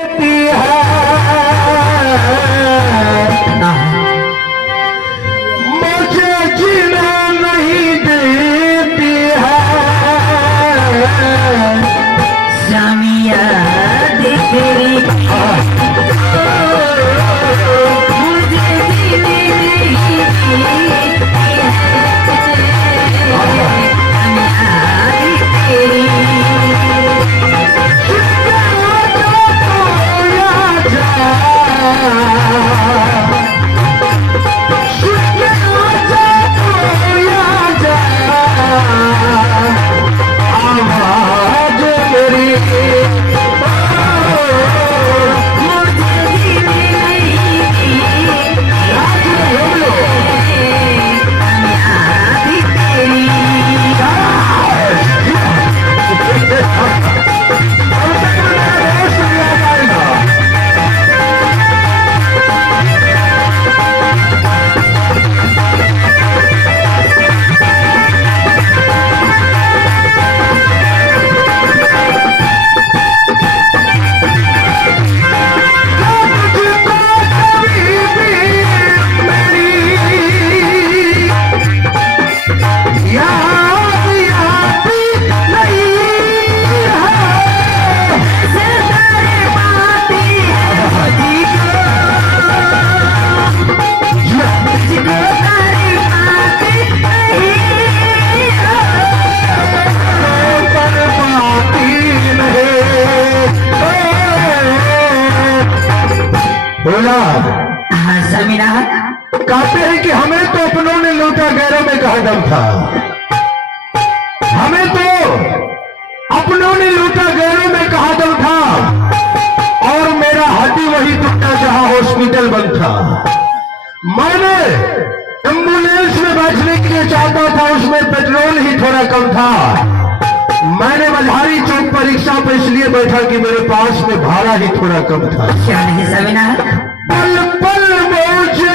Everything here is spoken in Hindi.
मुझे जीना नहीं देती है सामिया तेरी मुझे जीने नहीं देती है तेरी समीना कहते हैं कि हमें तो अपनों ने लूटा गैरों में कहा दम था। हमें तो अपनों ने लूटा गैरों में कहा दम था और मेरा हड्डी वही टूटा जहां हॉस्पिटल बंद था। मैंने एम्बुलेंस में बैठने के लिए चाहता था, उसमें पेट्रोल ही थोड़ा कम था। मैंने मल्हारी चौक पर रिक्शा पर इसलिए बैठा कि मेरे पास में भाड़ा ही थोड़ा कम था। क्या नहीं समीना पल पल मुझे